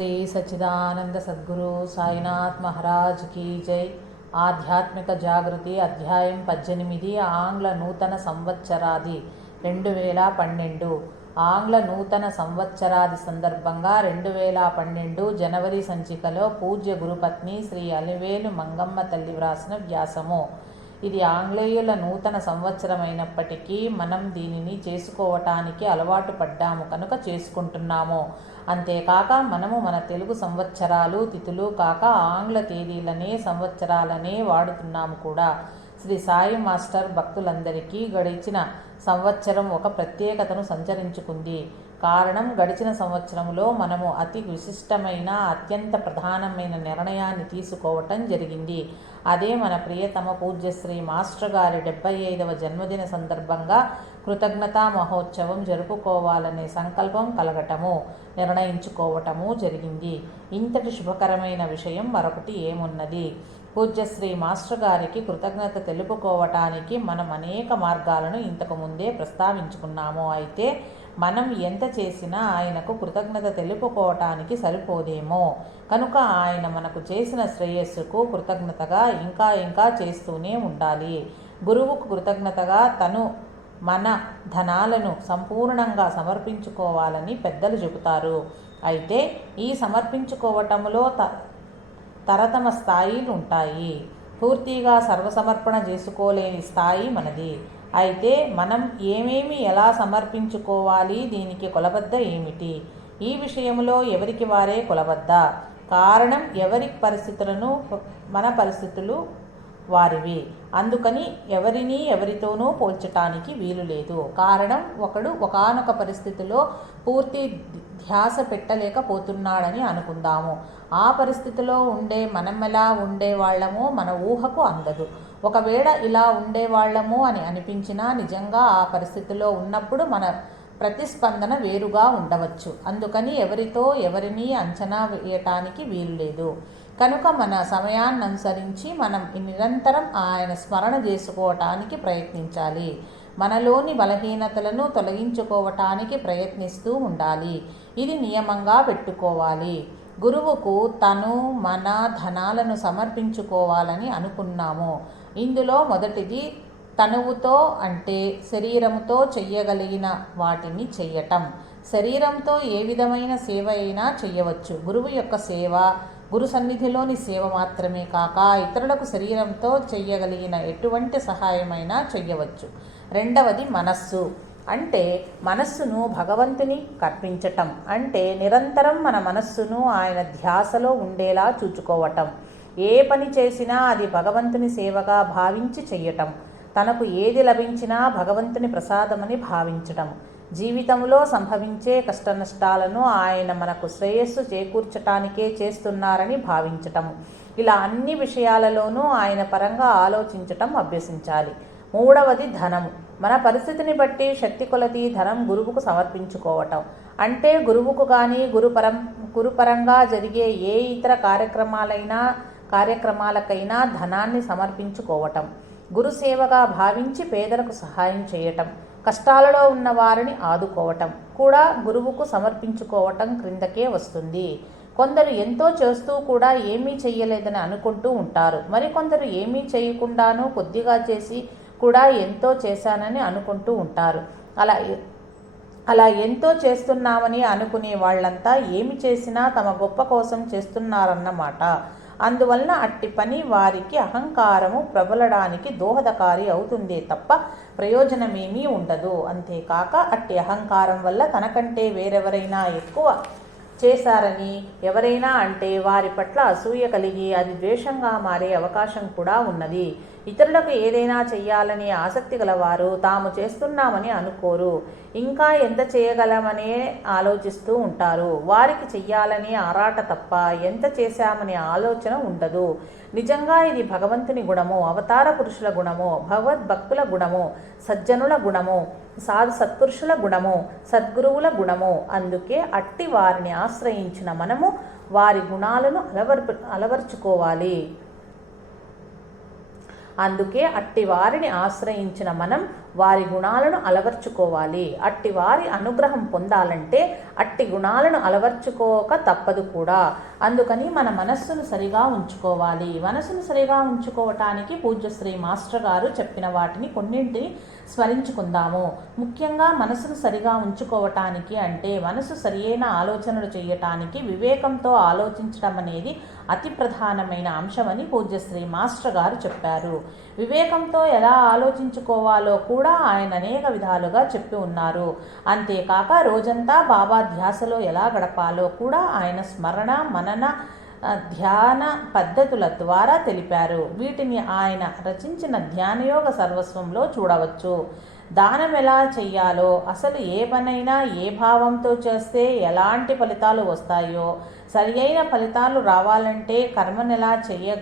శ్రీ సచిదానంద సద్గురు సాయినాథ్ మహారాజ్ కీ జై ఆధ్యాత్మిక జాగృతి అధ్యాయం పద్దెనిమిది ఆంగ్ల నూతన సంవత్సరాది రెండు వేల పన్నెండు ఆంగ్ల నూతన సంవత్సరాది సందర్భంగా రెండు వేల పన్నెండు జనవరి సంచికలో పూజ్య గురుపత్ని శ్రీ అలివేలు మంగమ్మ తల్లి వ్రాసిన వ్యాసము ఇది ఆంగ్లేయుల నూతన సంవత్సరమైనప్పటికీ మనం దీనిని చేసుకోవటానికి అలవాటు పడ్డాము కనుక చేసుకుంటున్నాము. అంతేకాక మనము మన తెలుగు సంవత్సరాలు తిథులు కాక ఆంగ్ల తేదీలనే సంవత్సరాలనే వాడుతున్నాము కూడా. శ్రీ సాయి మాస్టర్ భక్తులందరికీ గడిచిన సంవత్సరం ఒక ప్రత్యేకతను సంచరించుకుంది. కారణం గడిచిన సంవత్సరంలో మనము అతి విశిష్టమైన అత్యంత ప్రధానమైన నిర్ణయాన్ని తీసుకోవటం జరిగింది. అదే మన ప్రియతమ పూజ్యశ్రీ మాస్టర్ గారి డెబ్బై ఐదవ జన్మదిన సందర్భంగా కృతజ్ఞతా మహోత్సవం జరుపుకోవాలనే సంకల్పం కలగటము నిర్ణయించుకోవటము జరిగింది. ఇంతటి శుభకరమైన విషయం మరొకటి ఏమున్నది? పూజ్యశ్రీ మాస్టర్ గారికి కృతజ్ఞత తెలుపుకోవటానికి మనం అనేక మార్గాలను ఇంతకు ముందే ప్రస్తావించుకున్నాము. అయితే మనం ఎంత చేసినా ఆయనకు కృతజ్ఞత తెలుపుకోవటానికి సరిపోదేమో. కనుక ఆయన మనకు చేసిన శ్రేయస్సుకు కృతజ్ఞతగా ఇంకా ఇంకా చేస్తూనే ఉండాలి. గురువుకు కృతజ్ఞతగా తను మన ధనాలను సంపూర్ణంగా సమర్పించుకోవాలని పెద్దలు చెబుతారు. అయితే ఈ సమర్పించుకోవటంలో త తరతమ స్థాయిలు ఉంటాయి. పూర్తిగా సర్వసమర్పణ చేసుకోలేని స్థాయి మనది. అయితే మనం ఏమేమి ఎలా సమర్పించుకోవాలి? దీనికి కొలబద్ద ఏమిటి? ఈ విషయంలో ఎవరికి వారే కొలబద్ద? కారణం ఎవరి పరిస్థితులను మన పరిస్థితులు వారివి. అందుకని ఎవరిని ఎవరితోనూ పోల్చటానికి వీలు లేదు. కారణం ఒకడు ఒకనొక పరిస్థితిలో పూర్తి ధ్యాస పెట్టలేకపోతున్నాడని అనుకుందాము. ఆ పరిస్థితిలో ఉండే మనమెలా ఉండేవాళ్ళమో మన ఊహకు అందదు. ఒకవేళ ఇలా ఉండేవాళ్ళము అని అనిపించినా నిజంగా ఆ పరిస్థితిలో ఉన్నప్పుడు మన ప్రతిస్పందన వేరుగా ఉండవచ్చు. అందుకని ఎవరితో ఎవరిని అంచనా వేయటానికి వీలు లేదు. కనుక మన సమయాన్ని అనుసరించి మనం నిరంతరం ఆయన స్మరణ చేసుకోవటానికి ప్రయత్నించాలి. మనలోని బలహీనతలను తొలగించుకోవటానికి ప్రయత్నిస్తూ ఉండాలి. ఇది నియమంగా పెట్టుకోవాలి. గురువుకు తను మన ధనాలను సమర్పించుకోవాలని అనుకున్నాము. ఇందులో మొదటిది తనువుతో అంటే శరీరంతో చెయ్యగలిగిన వాటిని చెయ్యటం. శరీరంతో ఏ విధమైన సేవ అయినా చెయ్యవచ్చు. గురువు యొక్క సేవ గురు సన్నిధిలోని సేవ మాత్రమే కాక ఇతరులకు శరీరంతో చెయ్యగలిగిన ఎటువంటి సహాయమైనా చెయ్యవచ్చు. రెండవది మనస్సు. అంటే మనస్సును భగవంతుని కర్పించటం. అంటే నిరంతరం మన మనస్సును ఆయన ధ్యాసలో ఉండేలా చూచుకోవటం. ఏ పని చేసినా అది భగవంతుని సేవగా భావించి చెయ్యటం తనకు ఏది లభించినా భగవంతుని ప్రసాదమని భావించటం. జీవితంలో సంభవించే కష్టనష్టాలను ఆయన మనకు శ్రేయస్సు చేకూర్చటానికే చేస్తున్నారని భావించటం. ఇలా అన్ని విషయాలలోనూ ఆయన పరంగా ఆలోచించటం అభ్యసించాలి. మూడవది ధనము మన పరిస్థితిని బట్టి శక్తి కొలది ధనం గురువుకు సమర్పించుకోవటం. అంటే గురువుకు కానీ గురుపరం గురుపరంగా జరిగే ఏ ఇతర కార్యక్రమాలైనా కార్యక్రమాలకైనా ధనాన్ని సమర్పించుకోవటం గురుసేవగా భావించి పేదలకు సహాయం చేయటం కష్టాలలో ఉన్న వారిని ఆదుకోవటం కూడా గురువుకు సమర్పించుకోవటం క్రిందకే వస్తుంది. కొందరు ఎంతో చేస్తూ కూడా ఏమీ చెయ్యలేదని అనుకుంటూ ఉంటారు. మరికొందరు ఏమీ చేయకుండానూ కొద్దిగా చేసి కూడా ఎంతో చేశానని అనుకుంటూ ఉంటారు. అలా అలా ఎంతో చేస్తున్నామని అనుకునే వాళ్ళంతా ఏమి చేసినా తమ గొప్ప కోసం చేస్తున్నారన్నమాట. అందువలన అట్టి పని వారికి అహంకారము ప్రబలడానికి దోహదకారి అవుతుందే తప్ప ప్రయోజనమేమీ ఉండదు. అంతేకాక అట్టి అహంకారం వల్ల తనకంటే వేరెవరైనా ఎక్కువ చేశారని ఎవరైనా అంటే వారి పట్ల అసూయ కలిగి అది ద్వేషంగా మారే అవకాశం కూడా ఉన్నది. ఇతరులకు ఏదైనా చేయాలని ఆసక్తి గలవారు తాము చేస్తున్నామని అనుకోరు. ఇంకా ఎంత చేయగలమనే ఆలోచిస్తూ ఉంటారు. వారికి చెయ్యాలని ఆరాట తప్ప ఎంత చేశామనే ఆలోచన ఉండదు. నిజంగా ఇది భగవంతుని గుణము అవతార పురుషుల గుణము భగవద్భక్తుల గుణము సజ్జనుల గుణము సాధు సత్పురుషుల గుణము సద్గురువుల గుణము. అందుకే అట్టి వారిని ఆశ్రయించిన మనము వారి గుణాలను అలవర్ అలవర్చుకోవాలి. అందుకే అట్టి వారిని ఆశ్రయించిన మనం వారి గుణాలను అలవర్చుకోవాలి. అట్టి వారి అనుగ్రహం పొందాలంటే అట్టి గుణాలను అలవర్చుకోక తప్పదు కూడా. అందుకని మన మనస్సును సరిగా ఉంచుకోవాలి. మనసును సరిగా ఉంచుకోవటానికి పూజ్యశ్రీ మాస్టర్ గారు చెప్పిన వాటిని కొన్నింటిని స్మరించుకుందాము. ముఖ్యంగా మనసును సరిగా ఉంచుకోవటానికి అంటే మనసు సరియైన ఆలోచనలు చేయటానికి వివేకంతో ఆలోచించడం అనేది అతి ప్రధానమైన అంశమని పూజ్యశ్రీ మాస్టర్ గారు చెప్పారు. వివేకంతో ఎలా ఆలోచించుకోవాలో కూడా కూడా ఆయన అనేక విధాలుగా చెప్పి ఉన్నారు. అంతేకాక రోజంతా బాబా ధ్యాసలో ఎలా గడపాలో కూడా ఆయన స్మరణ మనన ధ్యాన పద్ధతుల ద్వారా తెలిపారు. వీటిని ఆయన రచించిన ధ్యానయోగ సర్వస్వంలో చూడవచ్చు. దానం ఎలా చెయ్యాలో అసలు ఏ పనైనా ఏ భావంతో చేస్తే ఎలాంటి ఫలితాలు వస్తాయో సరి అయిన ఫలితాలు రావాలంటే కర్మను ఎలా చెయ్య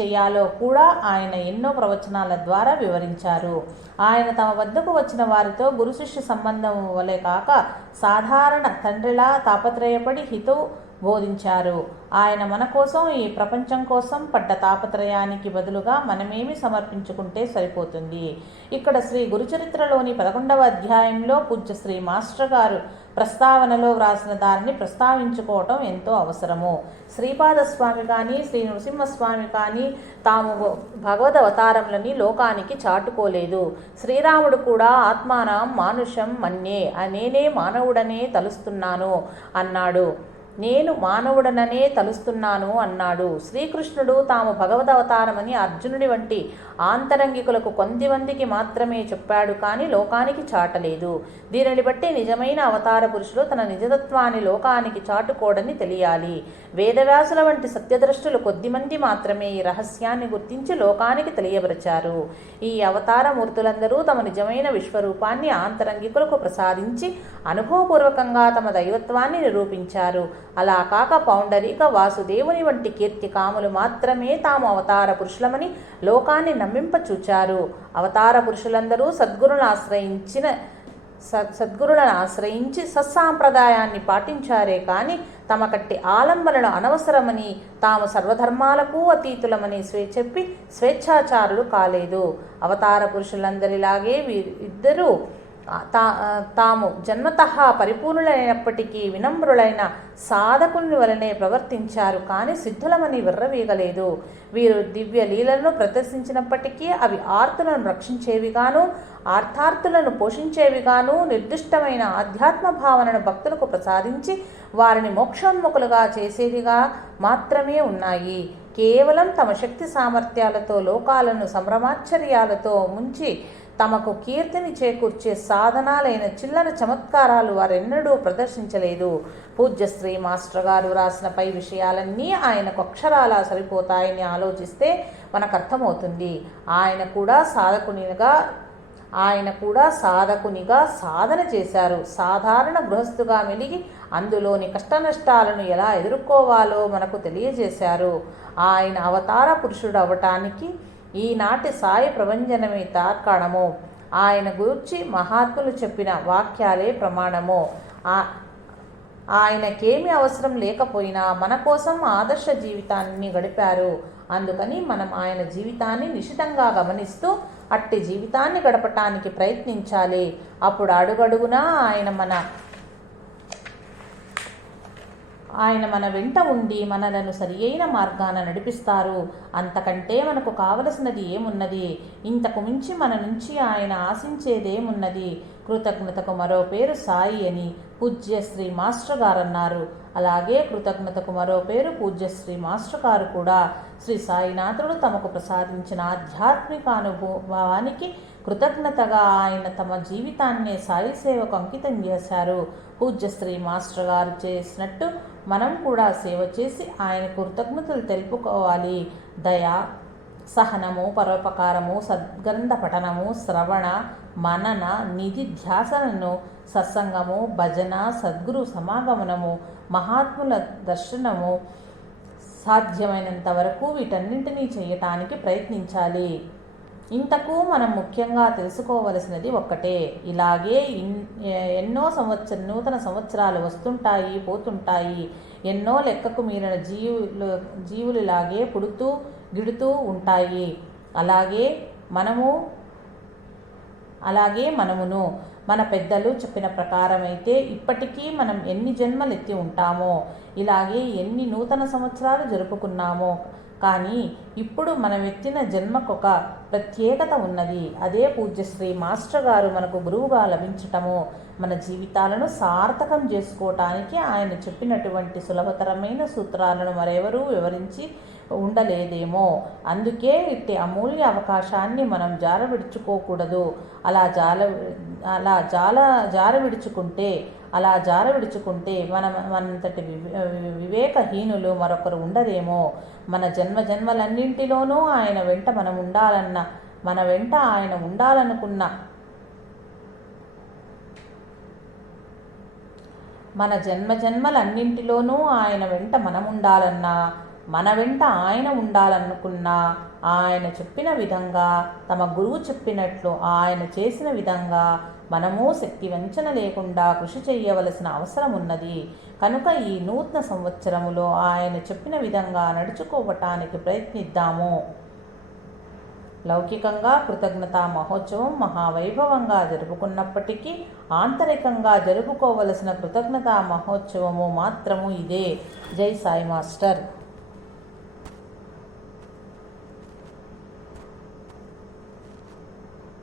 చేయాలో కూడా ఆయన ఎన్నో ప్రవచనాల ద్వారా వివరించారు. ఆయన తమ వద్దకు వచ్చిన వారితో గురు శిష్య సంబంధం వలె కాక సాధారణ తండ్రిలా తాపత్రయపడి హితవు బోధించారు. ఆయన మన కోసం ఈ ప్రపంచం కోసం పడ్డ తాపత్రయానికి బదులుగా మనమేమి సమర్పించుకుంటే సరిపోతుంది? ఇక్కడ శ్రీ గురుచరిత్రలోని పదకొండవ అధ్యాయంలో పూజ్య శ్రీ మాస్టర్ గారు ప్రస్తావనలో వ్రాసిన దానిని ప్రస్తావించుకోవటం ఎంతో అవసరము. శ్రీపాదస్వామి కానీ శ్రీ నృసింహస్వామి కానీ తాము భగవద్ అవతారములని లోకానికి చాటుకోలేదు. శ్రీరాముడు కూడా ఆత్మానం మానుషం మన్యే నేనే మానవుడనే తలుస్తున్నాను అన్నాడు. నేను మానవుడననే తలుస్తున్నాను అన్నాడు. శ్రీకృష్ణుడు తాము భగవదవతారమని అర్జునుడి వంటి ఆంతరంగికులకు కొంతమందికి మాత్రమే చెప్పాడు కానీ లోకానికి చాటలేదు. దీనిని బట్టి నిజమైన అవతార పురుషులు తన నిజతత్వాన్ని లోకానికి చాటుకోడని తెలియాలి. వేదవ్యాసుల వంటి సత్యద్రష్టులు కొద్దిమంది మాత్రమే ఈ రహస్యాన్ని గుర్తించి లోకానికి తెలియపరిచారు. ఈ అవతార మూర్తులందరూ తమ నిజమైన విశ్వరూపాన్ని ఆంతరంగికులకు ప్రసాదించి అనుభవపూర్వకంగా తమ దైవత్వాన్ని నిరూపించారు. అలా కాక పౌండరీక వాసుదేవుని వంటి కీర్తి కాములు మాత్రమే తాము అవతార పురుషులమని లోకాన్ని నమ్మింపచూచారు అవతార పురుషులందరూ సద్గురులను ఆశ్రయించిన సద్గురులను ఆశ్రయించి సత్సాంప్రదాయాన్ని పాటించారే కానీ తమ కట్టి ఆలంబనలు అనవసరమని తాము సర్వధర్మాలకు అతీతులమని స్వే చెప్పి స్వేచ్ఛాచారులు కాలేదు. అవతార పురుషులందరిలాగే వీరిద్దరూ తా తాము జన్మతః పరిపూర్ణులైనప్పటికీ వినమ్రులైన సాధకుని వలనే ప్రవర్తించారు. కానీ సిద్ధులమని విర్రవీగలేదు. వీరు దివ్య లీలలను ప్రదర్శించినప్పటికీ అవి ఆర్తులను రక్షించేవిగాను ఆర్థార్థులను పోషించేవిగాను నిర్దిష్టమైన ఆధ్యాత్మ భావనను భక్తులకు ప్రసాదించి వారిని మోక్షోన్ముఖులుగా చేసేవిగా మాత్రమే ఉన్నాయి. కేవలం తమ శక్తి సామర్థ్యాలతో లోకాలను సంభ్రమాశ్చర్యాలతో ముంచి తమకు కీర్తిని చేకూర్చే సాధనాలైన చిల్లర చమత్కారాలు వారెన్నడూ ప్రదర్శించలేదు. పూజ్యశ్రీ మాస్టర్ గారు రాసిన పై విషయాలన్నీ ఆయనకు అక్షరాలా సరిపోతాయని ఆలోచిస్తే మనకు అర్థమవుతుంది. ఆయన కూడా సాధకునిగా ఆయన కూడా సాధకునిగా సాధన చేశారు. సాధారణ గృహస్థుగా మెలిగి అందులోని కష్టనష్టాలను ఎలా ఎదుర్కోవాలో మనకు తెలియజేశారు. ఆయన అవతార పురుషుడు అవటానికి ఈనాటి సాయి ప్రభంజనమే తార్కాణము. ఆయన గురించి మహాత్ములు చెప్పిన వాక్యాలే ప్రమాణము. ఆ ఆయనకేమి అవసరం లేకపోయినా మన కోసం ఆదర్శ జీవితాన్ని గడిపారు. అందుకని మనం ఆయన జీవితాన్ని నిశితంగా గమనిస్తూ అట్టి జీవితాన్ని గడపటానికి ప్రయత్నించాలి. అప్పుడు అడుగడుగునా ఆయన మన ఆయన మన వెంట ఉండి మనలను సరియైన మార్గాన నడిపిస్తారు. అంతకంటే మనకు కావలసినది ఏమున్నది? ఇంతకు మించి మన నుంచి ఆయన ఆశించేదేమున్నది? కృతజ్ఞతకు మరో పేరు సాయి అని పూజ్యశ్రీ మాస్టర్ గారు అన్నారు అలాగే కృతజ్ఞతకు మరో పేరు పూజ్యశ్రీ మాస్టర్ గారు కూడా. శ్రీ సాయినాథుడు తమకు ప్రసాదించిన ఆధ్యాత్మిక అనుభవానికి కృతజ్ఞతగా ఆయన తమ జీవితాన్నే సాయి సేవకు అంకితం చేశారు. పూజ్యశ్రీ మాస్టర్ గారు చేసినట్టు మనం కూడా సేవ చేసి ఆయన కృతజ్ఞతలు తెలుపుకోవాలి. దయ సహనము పరోపకారము సద్గ్రంథ పఠనము శ్రవణ మనన నిధి ధ్యాసనను సత్సంగము భజన సద్గురు సమాగమనము మహాత్ముల దర్శనము సాధ్యమైనంత వరకు వీటన్నింటినీ చేయటానికి ప్రయత్నించాలి. ఇంతకు మనం ముఖ్యంగా తెలుసుకోవలసినది ఒక్కటే. ఇలాగే ఎన్నో సంవత్సర నూతన సంవత్సరాలు వస్తుంటాయి పోతుంటాయి. ఎన్నో లెక్కకు మీరిన జీవులు జీవులు ఇలాగే పుడుతూ గిడుతూ ఉంటాయి. అలాగే మనము అలాగే మనమును మన పెద్దలు చెప్పిన ప్రకారమైతే ఇప్పటికీ మనం ఎన్ని జన్మలెత్తి ఉంటామో ఇలాగే ఎన్ని నూతన సంవత్సరాలు జరుపుకున్నామో కానీ ఇప్పుడు మనం ఎత్తిన జన్మకొక ప్రత్యేకత ఉన్నది. అదే పూజ్యశ్రీ మాస్టర్ గారు మనకు గురువుగా లభించటము మన జీవితాలను సార్థకం చేసుకోవటానికి ఆయన చెప్పినటువంటి సులభతరమైన సూత్రాలను మరెవరూ వివరించి ఉండలేదేమో. అందుకే ఇట్టి అమూల్య అవకాశాన్ని మనం జారవిడుచుకోకూడదు. అలా జాల అలా జాల జారవిడుచుకుంటే అలా జార విడుచుకుంటే మన మనంతటి వివేకహీనులు మరొకరు ఉండరేమో. మన జన్మ జన్మలన్నింటిలోనూ ఆయన వెంట మనం ఉండాలన్న మన వెంట ఆయన ఉండాలనుకున్న మన జన్మ జన్మలన్నింటిలోనూ ఆయన వెంట మనం ఉండాలన్నా మన వెంట ఆయన ఉండాలనుకున్నా ఆయన చెప్పిన విధంగా తమ గురువు చెప్పినట్లు ఆయన చేసిన విధంగా మనము శక్తి వంచన లేకుండా కృషి చేయవలసిన అవసరం ఉన్నది కనుక ఈ నూతన సంవత్సరములో ఆయన చెప్పిన విధంగా నడుచుకోవటానికి ప్రయత్నిద్దాము. లౌకికంగా కృతజ్ఞతా మహోత్సవం మహావైభవంగా జరుపుకున్నప్పటికీ ఆంతరికంగా జరుపుకోవలసిన కృతజ్ఞతా మహోత్సవము మాత్రము ఇదే. జై సాయి మాస్టర్.